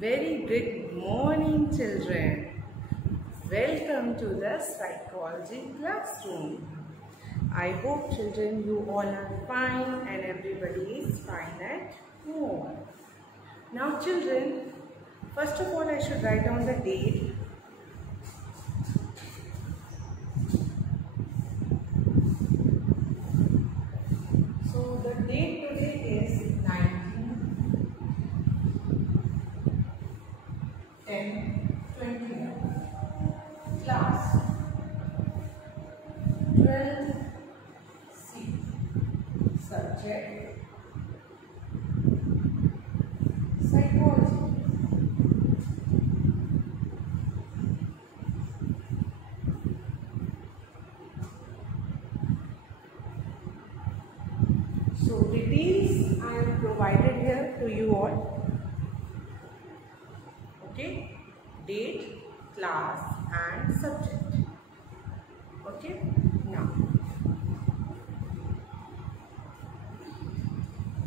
Very good morning, children. Welcome to the psychology classroom. I hope, children, you all are fine and everybody is fine at home. Now, children, first of all, I should write down the date. So, the date today is 19/10/21. Class 12C. Subject psychology. So details I have provided here to you all. Okay, date, class and subject. Okay, now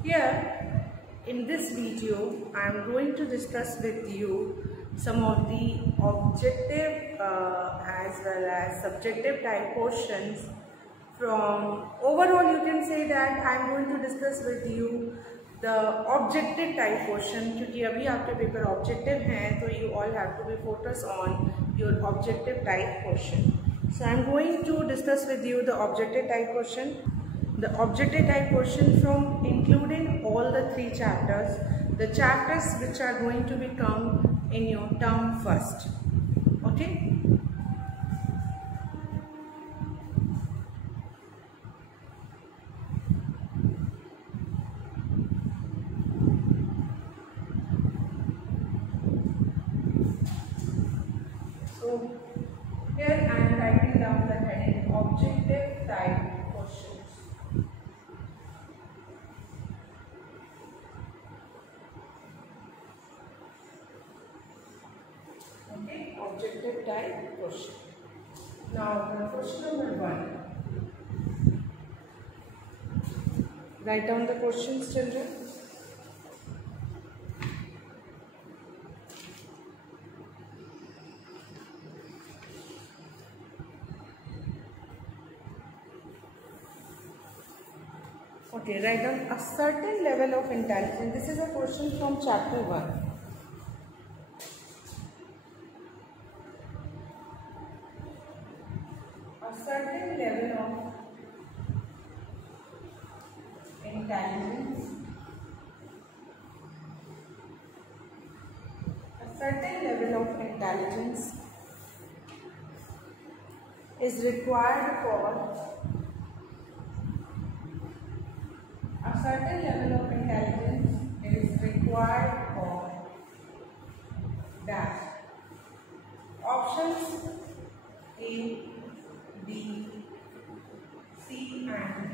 here in this video I am going to discuss with you some of the objective as well as subjective type questions. From overall, you can say that I am going to discuss with you the objective type question, क्योंकि अभी आपके paper objective हैं तो you all have to be focused on your objective type question. So I am going to discuss with you the objective type question. The objective type question from including all the three chapters, the chapters which are going to become in your term first. Okay. So here I am writing down the heading objective type questions. Okay, objective type question. Now the question number 1. Write down the questions, children. Okay, write down a certain level of intelligence. This is a question from chapter 1. A certain level of intelligence. A certain level of intelligence is required for a certain level of intelligence is required for dash. Options A, B, C and D.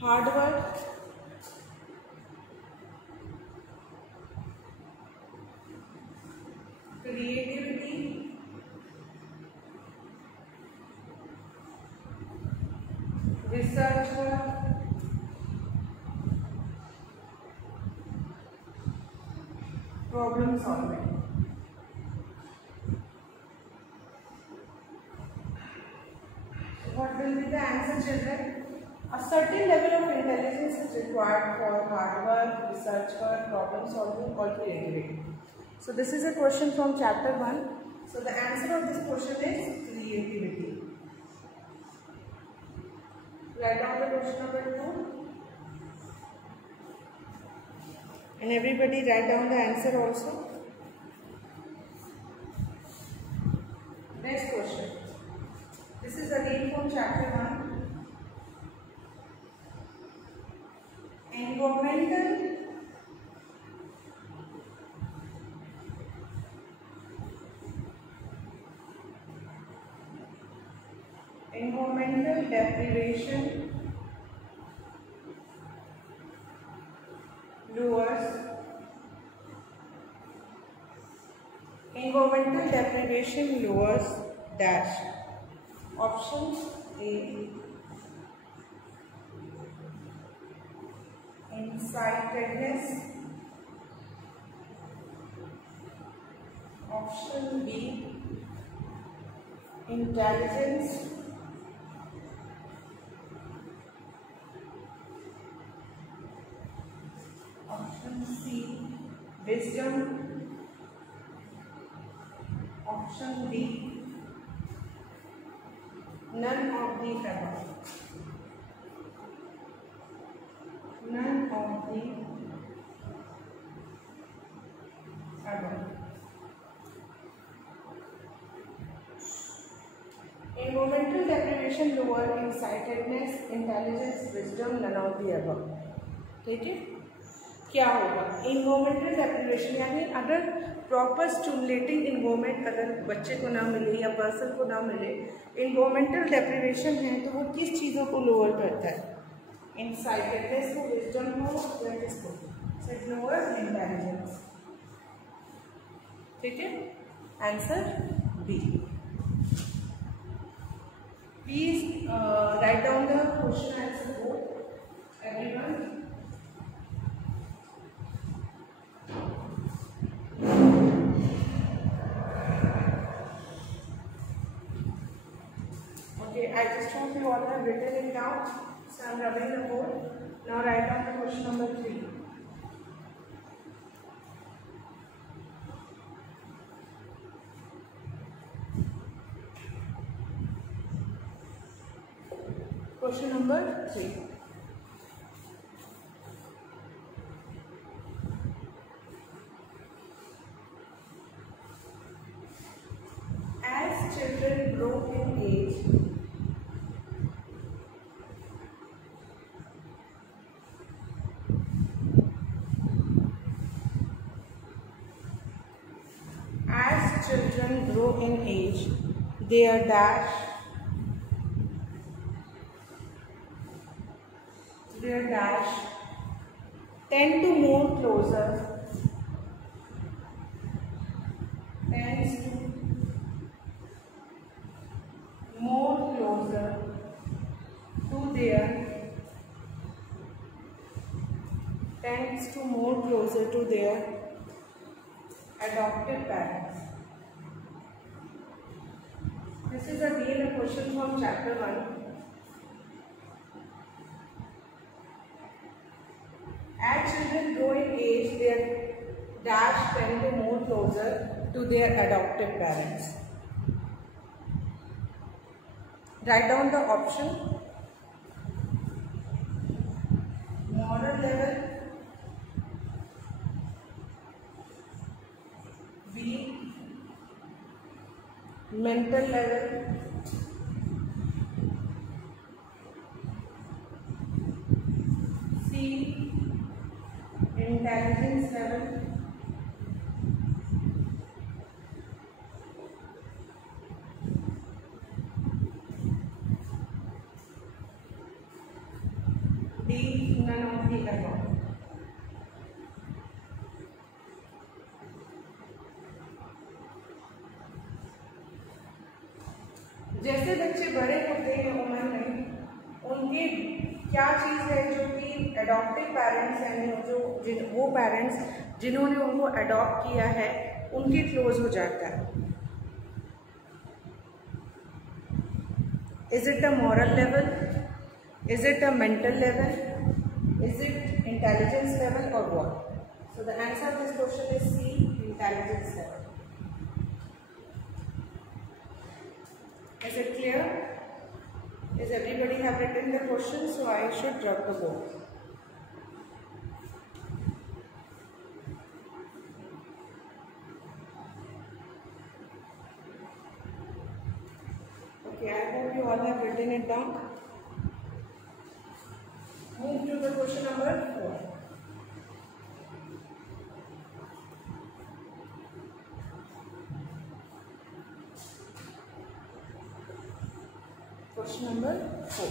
Hard work, creativity, research work, problem solving. What will be the answer, children? A certain level of intelligence is required for hard work, research work, problem solving or creativity. So this is a question from chapter 1. So the answer of this question is creativity. Write down the question number 2. And everybody write down the answer also. Next question. This is again from chapter 1. Environmental deprivation lowers dash. Options A, insightedness, Option B, intelligence. Option C, wisdom. Option D, none of the above. None of the above. Environmental deprivation lower in sightedness, intelligence, wisdom, none of the above. ठीक है, क्या होगा? Environmental deprivation यानी अगर proper stimulating environment अगर बच्चे को ना मिले या पर्सन को ना मिले, इन्वायरमेंटल डेप्रिवेशन है तो वो किस चीज़ों को लोअर करता है? इनसाइटेडनेस को, विजडम को या किसको? It lower intelligence. ठीक है, answer B. Please write down the question answer both everyone. I just hope you all have written it down. So I am rubbing the board. Now write down the question number 3. Question number 3. As children grow in age, children grow in age, their dash tend to move closer, tends to move closer to their adoptive parents. This is again a question from chapter 1. As children grow in age, their dash tend to move closer to their adoptive parents. Write down the option: moral level, B, mental level, C, intelligence level, D, none of the above. जैसे बच्चे बड़े होते हैं उम्र में, उनकी क्या चीज़ है जो कि एडॉप्टिव पेरेंट्स यानी वो पेरेंट्स जिन्होंने उनको अडॉप्ट किया है उनके क्लोज हो जाता है? Is it a moral level, is it a mental level, is it intelligence level or what? So the answer of this question is C, intelligence level. Is it clear? Is everybody have written the question? So I should rub the board. Okay, I hope you all have written it down. Move to the question number 4. Question number 4.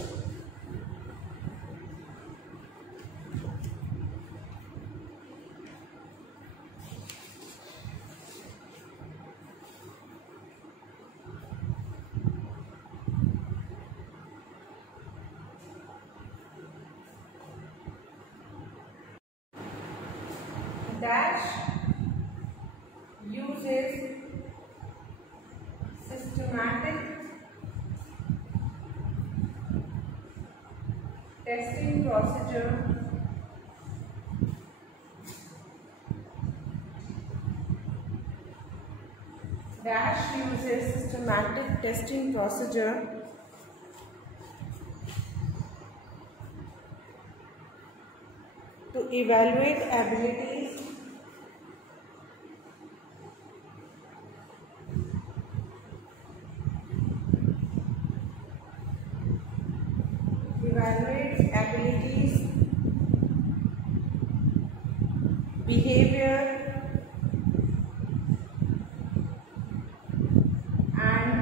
Dash uses testing procedure Dash uses systematic testing procedure to evaluate abilities behavior and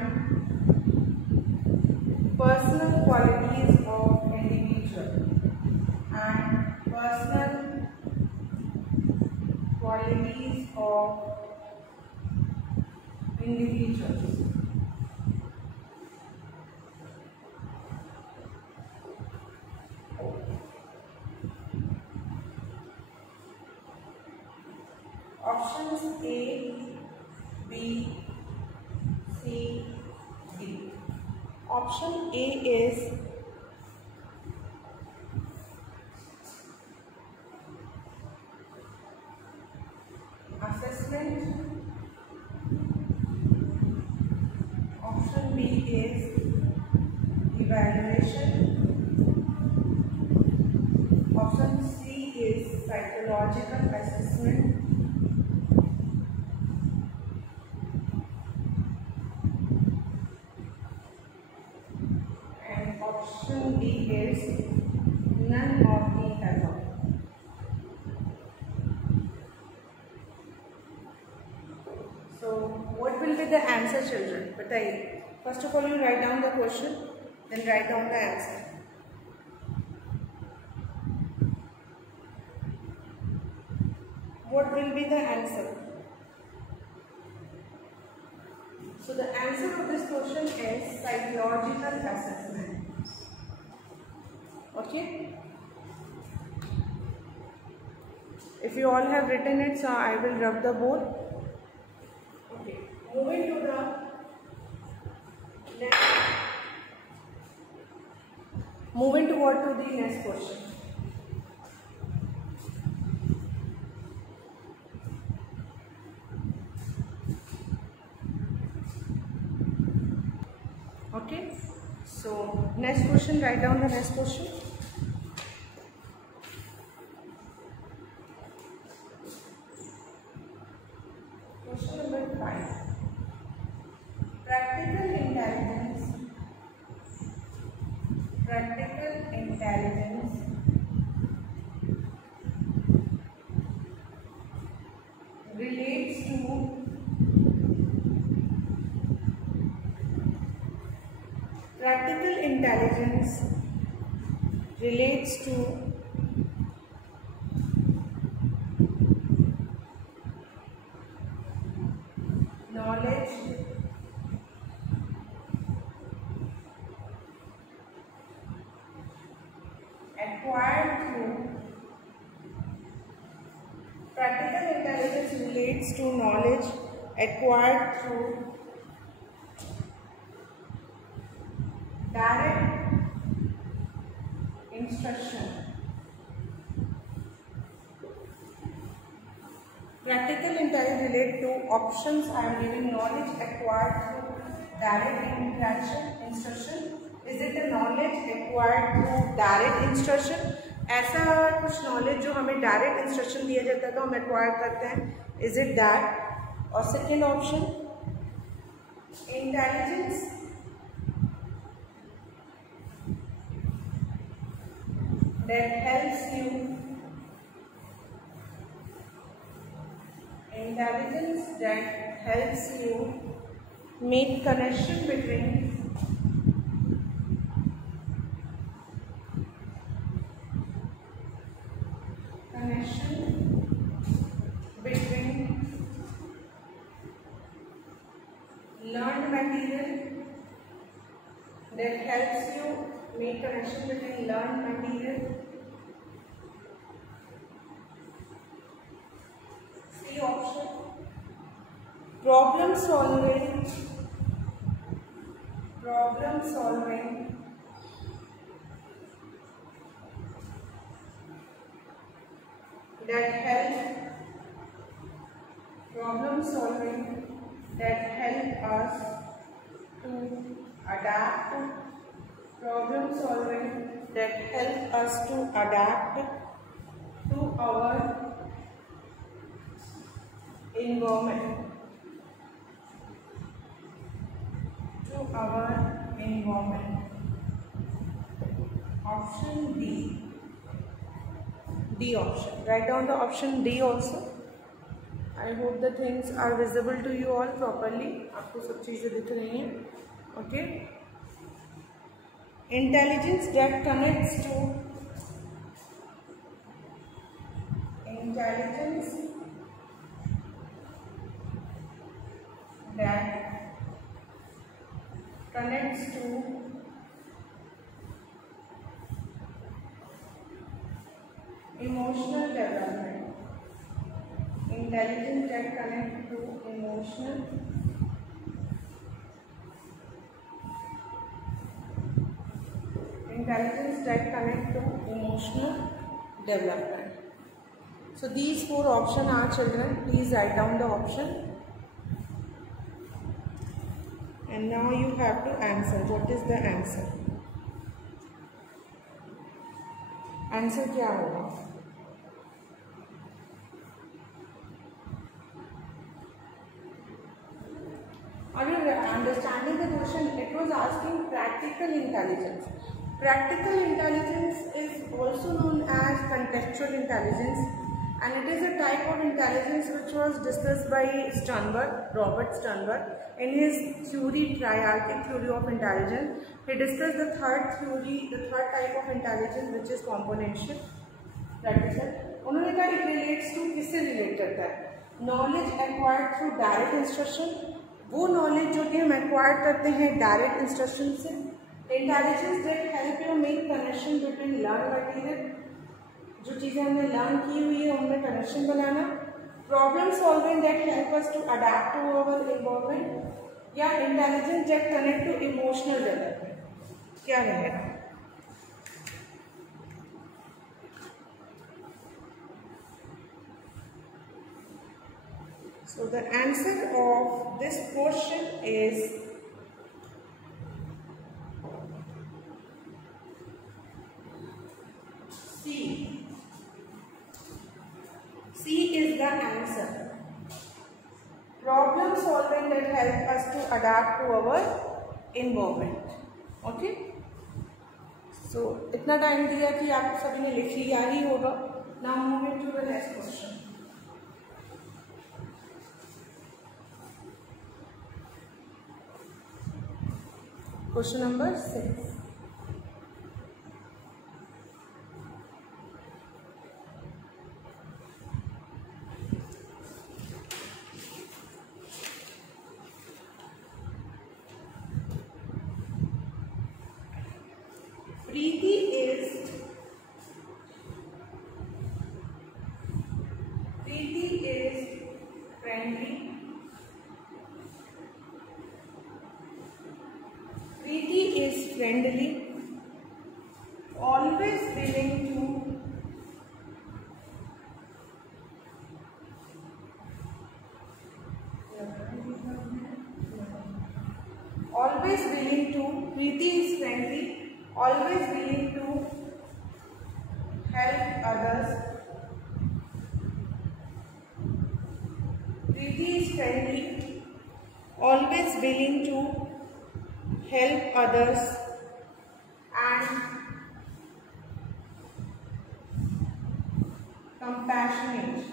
personal qualities of individual individuals. Options A, B, C, D. Option A is assessment. Option B is evaluation. Option C is psychological assessment. And option D is none of the above. So what will be the answer, children? बताइए. First of all, you write down the question, then write down the answer. What will be the answer? So the answer of this question is psychological assessment. Okay? If you all have written it, so I will rub the board. Okay. Moving to the next. Moving toward to the next question. Okay, so next question, write down the next question. Question number 5. Practical intelligence relates to knowledge acquired through practical intelligence relates to knowledge acquired through direct instruction. Practical intelligence relates to options. I am giving knowledge acquired through direct instruction. Is it the knowledge acquired through direct instruction? ऐसा कुछ knowledge जो हमें direct instruction दिया जाता है तो हम acquire करते हैं. Is it that? और second option, intelligence that helps you make connection between learned material, that helps you make connection between learned material. C option, problem solving that help problem solving, that help us to adapt, problem solving that help us to adapt to our environment, Option D option. Write down the option D also. I hope the things are visible to you all properly. आपको सब चीजें दिख रही हैं. Okay. Intelligence that connects to emotional development. Intelligence that connects to emotional development. So these 4 options are, children. Please write down the option. And now you have to answer. What is the answer? Answer क्या होगा? Are you understanding the question? It was asking practical intelligence. Practical intelligence is also known as contextual intelligence, and it is a type of intelligence which was discussed by Robert Sternberg, in his theory, triarchic theory of intelligence. He discussed the third type of intelligence, which is componential. Practical. उन्होंने कहा it relates to, किससे relate करता है? Knowledge acquired through direct instruction. वो knowledge जो कि हम acquired करते हैं direct instruction से. Intelligence that help you make connection between learned material. जो चीज़ें हमने learn की हुई है उनमें connection banana. Problem solving that help us to adapt to our environment. या intelligence that connect to emotional development. क्या रहेगा? So the answer of this question is C. C is the answer. Problem solving that help us to adapt to our environment. Okay? So इतना time दिया कि आप सभी ने लिख लिया ही होगा. Now moving to the next question. Question number 6. Preeti is friendly. Preeti is friendly, always willing to Preeti is friendly, always willing to help others. Preeti is friendly, always willing to help others and compassionate.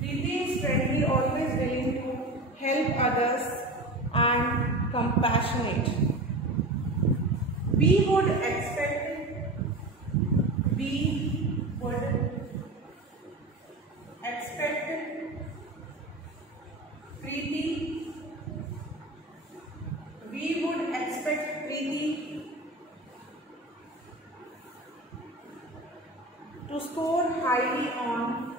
Preeti is friendly, always willing to help others and compassionate. We would expect Preeti to score highly on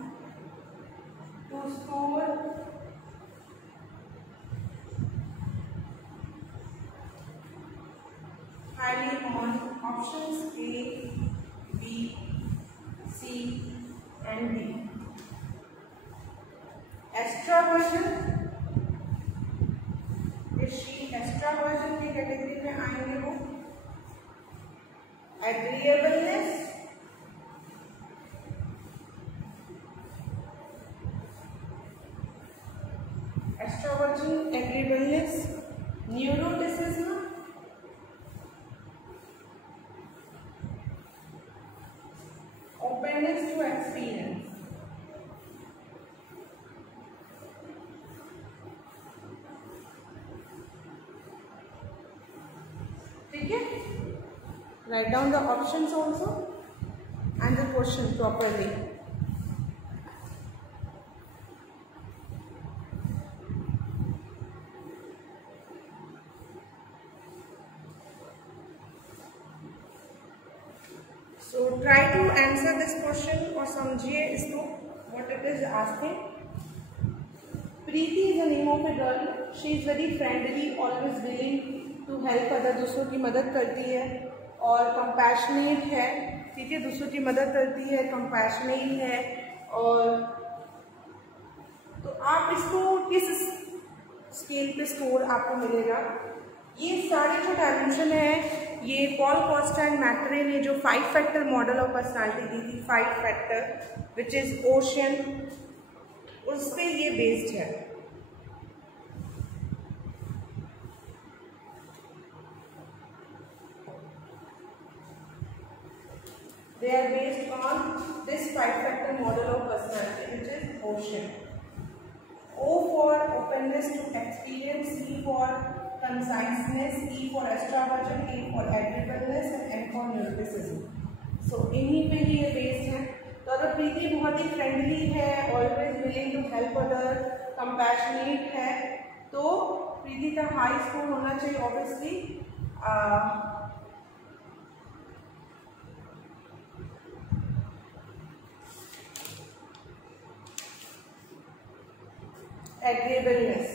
options A, B, C and D. Extraversion, is she extraversion की category में आएंगे वो? Agreeableness, extraversion, agreeableness, neuroticism, openness to experience. ठीक है? Write down the options also and the question properly. So try to answer this question और समझिए इसको what it is asking. Preeti is the name of a girl. She is very friendly, always willing to help other. दूसरों की मदद करती है और compassionate है. ठीक है, दूसरों की मदद करती है, compassionate है. और तो आप इसको किस स्केल पे स्कोर आपको मिलेगा? ये सारे जो डायमेंशन है ये पॉल कॉस्टा एंड मैक्रे ने जो 5 फैक्टर मॉडल ऑफ पर्सनालिटी दी थी, 5 फैक्टर विच इज ओशन, उस पे ये बेस्ड है. They are based on this 5 factor model of personality which is ocean. O for openness to experience, E for conciseness, E for extraversion, A for agreeableness and N for neuroticism. So इन्हीं पे ही ये based है. तो अगर प्रीति बहुत ही friendly है, always willing to help other, compassionate है, तो प्रीति का हाई स्कोर होना चाहिए ऑब्वियसली एग्रीएबलनेस.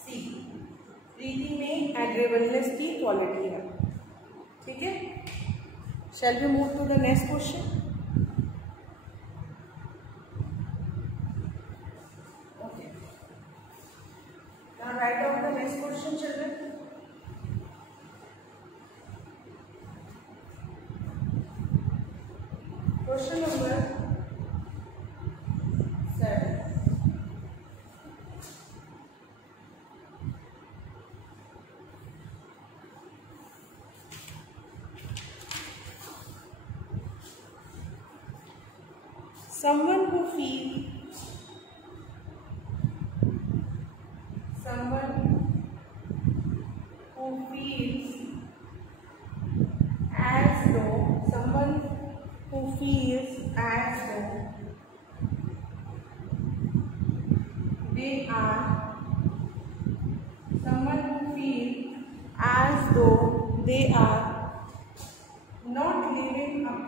सी, प्रीति में एग्रीएबलनेस की क्वालिटी है. ठीक है, shall we move to the next question. Okay, now write down the next question children. Question number 7. Someone who feels as though they are not living up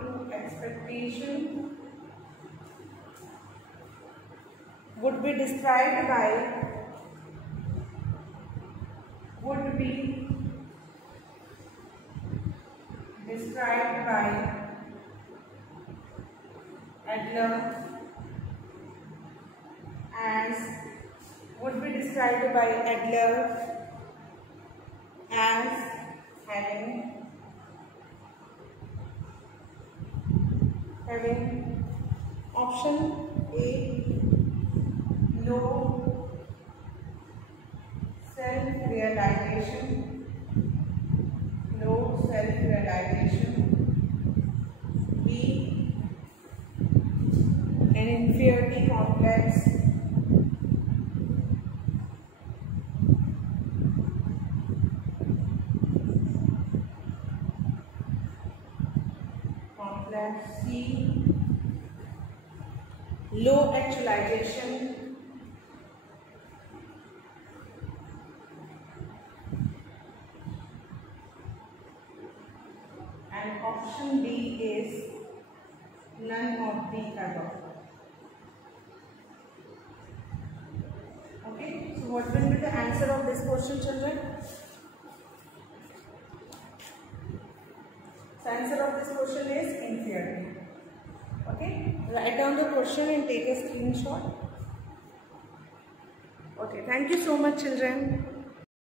to expectation, would be described by Adler as having option A, low self-realization, B, an inferiority complex, C, low actualization, and option D is none of the above. what will be the answer of this question, children? The answer of this question is inferiority. Okay, write down the question and take a screenshot. Okay, thank you so much, children.